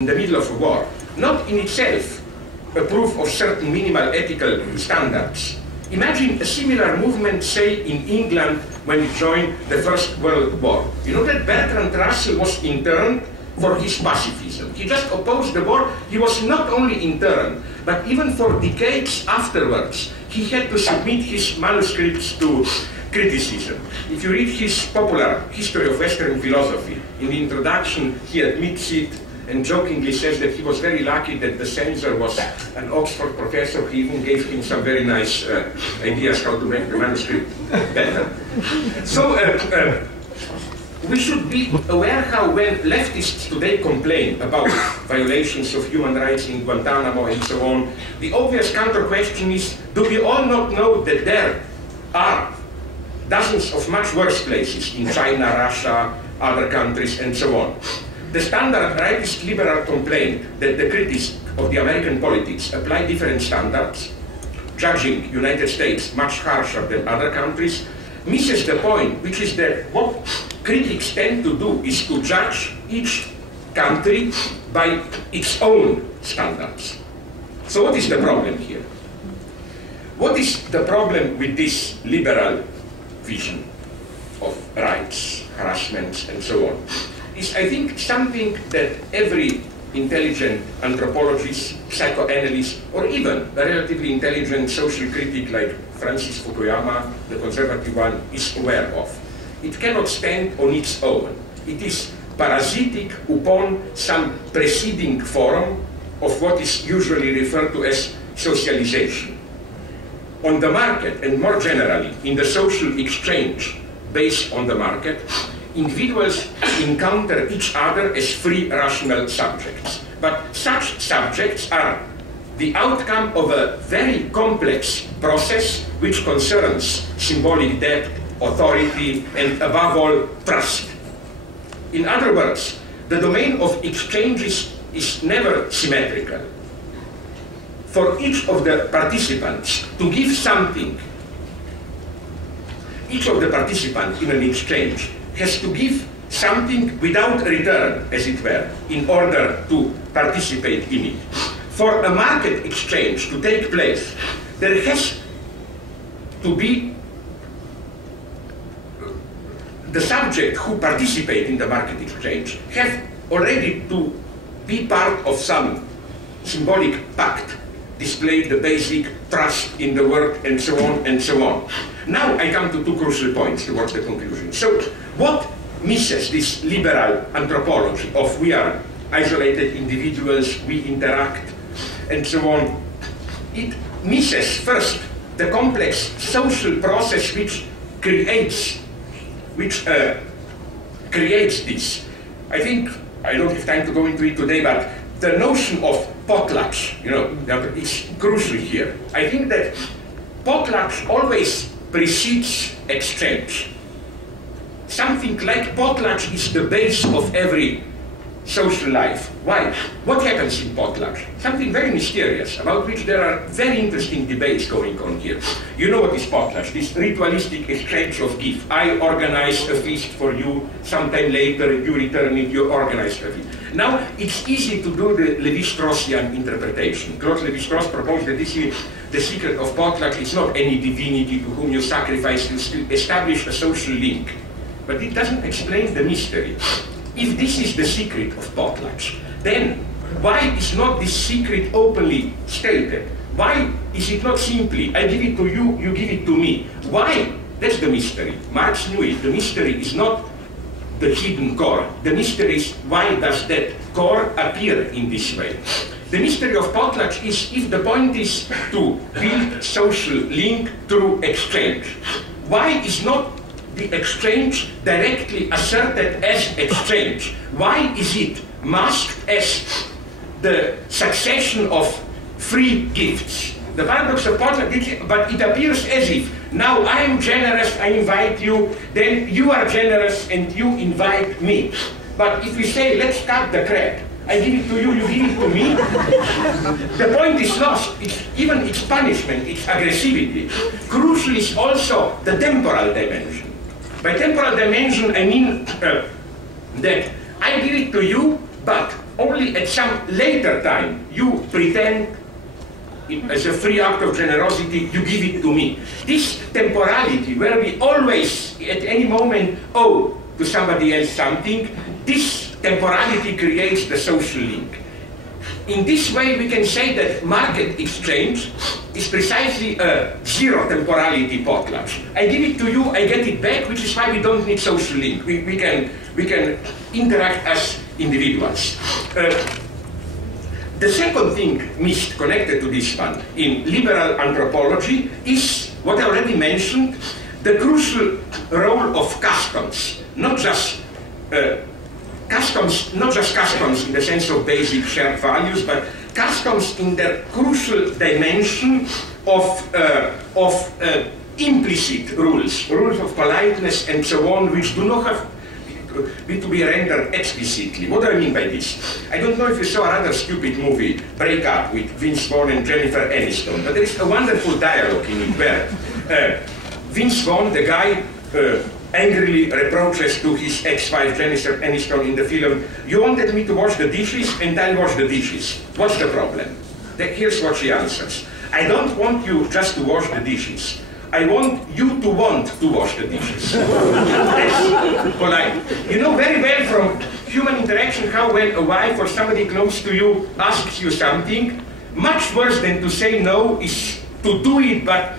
in the middle of a war, not in itself a proof of certain minimal ethical standards. Imagine a similar movement, say, in England when it joined the First World War. You know that Bertrand Russell was interned for his pacifism. He just opposed the war. He was not only interned, but even for decades afterwards, he had to submit his manuscripts to criticism. If you read his popular History of Western Philosophy, in the introduction he admits it and jokingly says that he was very lucky that the censor was an Oxford professor. He even gave him some very nice ideas how to make the manuscript better. So we should be aware how when leftists today complain about violations of human rights in Guantanamo and so on, the obvious counter question is, do we all not know that there are dozens of much worse places in China, Russia, other countries, and so on? The standard rightist liberal complaint that the critics of the American politics apply different standards, judging United States much harsher than other countries, misses the point, which is that what critics tend to do is to judge each country by its own standards. So what is the problem here? What is the problem with this liberal vision of rights, harassments, and so on? Is, I think, something that every intelligent anthropologist, psychoanalyst, or even a relatively intelligent social critic like Francis Fukuyama, the conservative one, is aware of. It cannot stand on its own. It is parasitic upon some preceding form of what is usually referred to as socialization. On the market, and more generally, in the social exchange based on the market, individuals encounter each other as free rational subjects. But such subjects are the outcome of a very complex process which concerns symbolic depth, authority, and above all, trust. In other words, the domain of exchanges is never symmetrical. For each of the participants to give something, each of the participants in an exchange has to give something without return, as it were, in order to participate in it. For a market exchange to take place, there has to be the subject who participate in the market exchange have already to be part of some symbolic pact, display the basic trust in the work, and so on and so on. Now I come to two crucial points towards the conclusion. So what misses this liberal anthropology of we are isolated individuals, we interact, and so on? It misses first the complex social process which creates this. I think, I don't have time to go into it today, but the notion of potlatch, you know, is crucial here. I think that potlatch always precedes exchange. Something like potlatch is the base of every social life. Why? What happens in potlatch? Something very mysterious, about which there are very interesting debates going on here. You know what is potlatch? This ritualistic exchange of gifts. I organize a feast for you, sometime later you return it, you organize a feast. Now, it's easy to do the Lévi-Straussian interpretation. Claude Lévi-Strauss proposed that the secret of potlatch is not any divinity to whom you sacrifice, you establish a social link. But it doesn't explain the mystery. If this is the secret of potlatch, then why is not this secret openly stated? Why is it not simply, I give it to you, you give it to me? Why? That's the mystery. Marx knew it. The mystery is not the hidden core. The mystery is why does that core appear in this way? The mystery of potlatch is if the point is to build social link through exchange. Why is not the exchange directly asserted as exchange? Why is it masked as the succession of free gifts? The paradox of potlatch, but it appears as if now I am generous, I invite you, then you are generous and you invite me. But if we say, let's cut the crap, I give it to you, you give it to me, the point is lost. Even its punishment, its aggressivity. Crucial is also the temporal dimension. By temporal dimension, I mean that I give it to you, but only at some later time you pretend, as a free act of generosity, you give it to me. This temporality, where we always, at any moment, owe to somebody else something, this temporality creates the social link. In this way, we can say that market exchange is precisely a zero temporality potlatch. I give it to you, I get it back, which is why we don't need social link. We can interact as individuals. The second thing missed, connected to this one, in liberal anthropology is what I already mentioned, the crucial role of customs, not just customs in the sense of basic shared values, but customs in the crucial dimension of implicit rules of politeness and so on, which do not have to be rendered explicitly. What do I mean by this? I don't know if you saw a rather stupid movie, Break Up, with Vince Vaughn and Jennifer Aniston, but there is a wonderful dialogue in it where Vince Vaughn, the guy, angrily reproaches to his ex-wife Jennifer Aniston in the film, "You wanted me to wash the dishes and I'll wash the dishes. What's the problem?" Here's what she answers. "I don't want you just to wash the dishes. I want you to want to wash the dishes." That's polite. You know very well from human interaction how when a wife or somebody close to you asks you something, much worse than to say no is to do it, but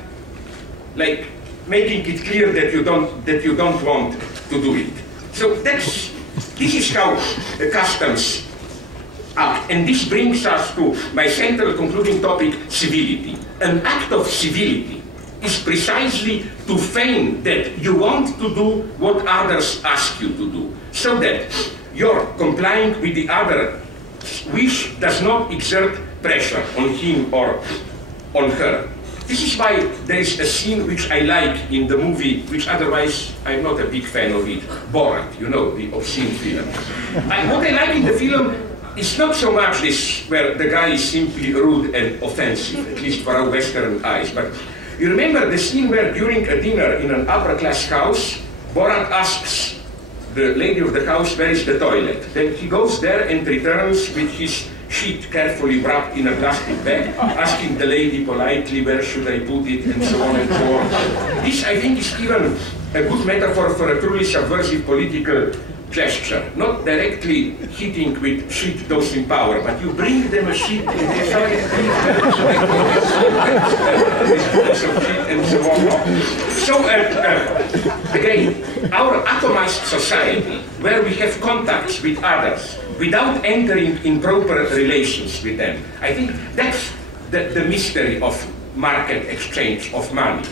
like making it clear that you don't want to do it. So this is how the customs act, and this brings us to my central concluding topic: civility. An act of civility is precisely to feign that you want to do what others ask you to do, so that your complying with the other's wish does not exert pressure on him or on her. This is why there is a scene which I like in the movie, which otherwise I'm not a big fan of it, Borat, you know, the obscene film. What I like in the film is not so much this, where the guy is simply rude and offensive, at least for our Western eyes, but you remember the scene where during a dinner in an upper-class house, Borat asks the lady of the house, "Where is the toilet?" Then he goes there and returns with his sheet carefully wrapped in a plastic bag, asking the lady politely, "Where should I put it?" and so on and so on. This, I think, is even a good metaphor for a truly subversive political gesture. Not directly hitting with sheet those in power, but you bring them a sheet and so on. So again, our atomized society, where we have contacts with others without entering in proper relations with them, I think that's the mystery of market exchange of money.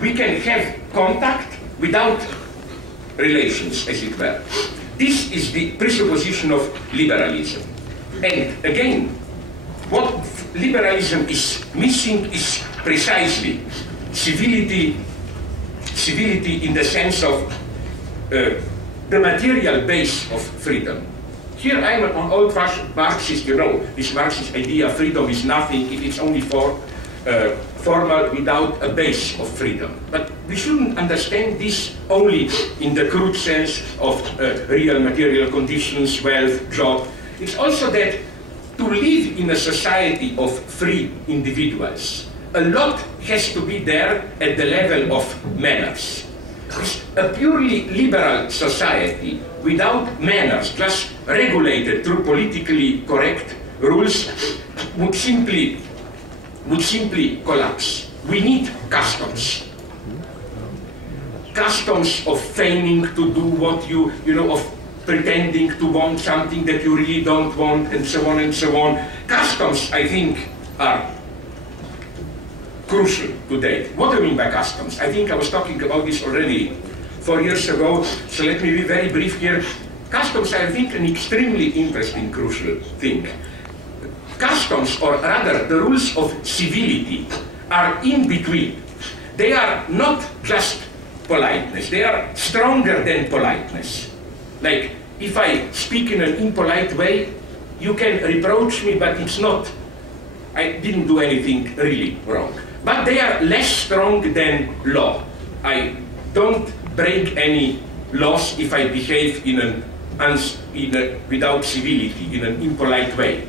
We can have contact without relations, as it were. This is the presupposition of liberalism. And again, what liberalism is missing is precisely civility in the sense of the material base of freedom. Here I'm an old-fashioned Marxist, you know, this Marxist idea, freedom is nothing, it is only formal without a base of freedom. But we shouldn't understand this only in the crude sense of real material conditions, wealth, job. It's also that to live in a society of free individuals, a lot has to be there at the level of manners. A purely liberal society without manners, just regulated through politically correct rules, would simply collapse. We need customs. Customs of feigning to do what you know, of pretending to want something that you really don't want, and so on and so on. Customs, I think, are crucial today. What do I mean by customs? I think I was talking about this already 4 years ago, so let me be very brief here. Customs are, I think, an extremely interesting, crucial thing. Customs, or rather the rules of civility, are in between. They are not just politeness, they are stronger than politeness. Like, if I speak in an impolite way, you can reproach me, but it's not, I didn't do anything really wrong. But they are less strong than law. I don't break any laws if I behave in an without civility, in an impolite way.